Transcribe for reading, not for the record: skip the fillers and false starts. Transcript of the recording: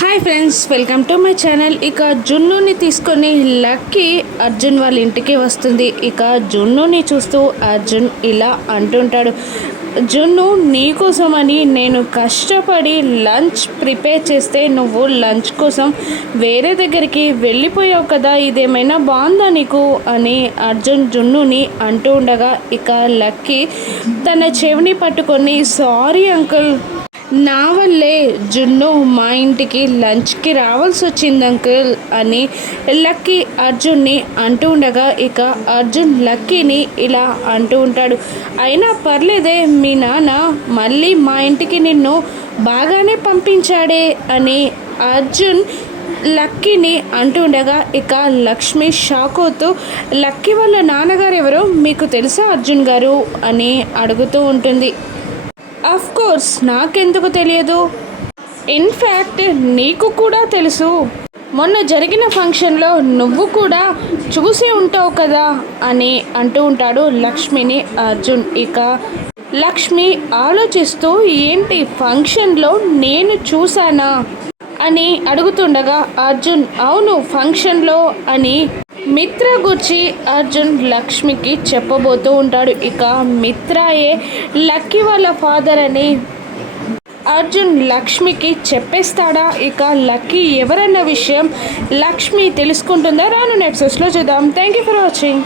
Hi friends, welcome to my channel. ఇక జున్నుని తీసుకొని lucky Arjun వాళ్ళ ఇంటికి వస్తుంది. ఇక జున్నుని చూస్తూ అర్జున్ ఇలా అంటుంటాడు, జున్ను నీకోసమని నేను కష్టపడి లంచ్ ప్రిపేర్ చేస్తే నువ్వు లంచ్ కోసం వేరే దగ్గరికి వెళ్ళిపోయావు కదా, ఇదేమైనా బాగుందా నీకు అని అర్జున్ జున్నుని అంటూ ఉండగా ఇక లక్కీ తన చెవిని పట్టుకొని సారీ అంకుల్, నా వల్లే జున్ను మా ఇంటికి లంచ్కి రావాల్సి వచ్చింది అంకుల్ అని లక్కీ అర్జున్ని అంటూ ఉండగా ఇక అర్జున్ లక్కీని ఇలా అంటూ ఉంటాడు, అయినా పర్లేదే, మీ నాన్న మళ్ళీ మా ఇంటికి నిన్ను బాగానే పంపించాడే అని అర్జున్ లక్కీని అంటూ ఉండగా ఇక లక్ష్మి షాక్ అవుతూ, లక్కీ వాళ్ళ నాన్నగారు ఎవరో మీకు తెలుసా అర్జున్ గారు అని అడుగుతూ ఉంటుంది. అఫ్ కోర్స్ నాకెందుకు తెలియదు, ఇన్ఫ్యాక్ట్ నీకు కూడా తెలుసు, మొన్న జరిగిన ఫంక్షన్లో నువ్వు కూడా చూసి ఉంటావు కదా అని అంటూ ఉంటాడు లక్ష్మిని అర్జున్. ఇక లక్ష్మి ఆలోచిస్తూ, ఏంటి ఫంక్షన్లో నేను చూసానా అని అడుగుతుండగా అర్జున్ అవును ఫంక్షన్లో అని మిత్ర గురించి అర్జున్ లక్ష్మికి చెప్పబోతూ ఉంటాడు. ఇక మిత్రాయే లక్కీ వాళ్ళ ఫాదర్ అని అర్జున్ లక్ష్మికి చెప్పేస్తాడా? ఇక లక్కీ ఎవరన్న విషయం లక్ష్మి తెలుసుకుంటుందా? రాను ఎపిసోడ్స్లో చూద్దాం. Thank you for watching.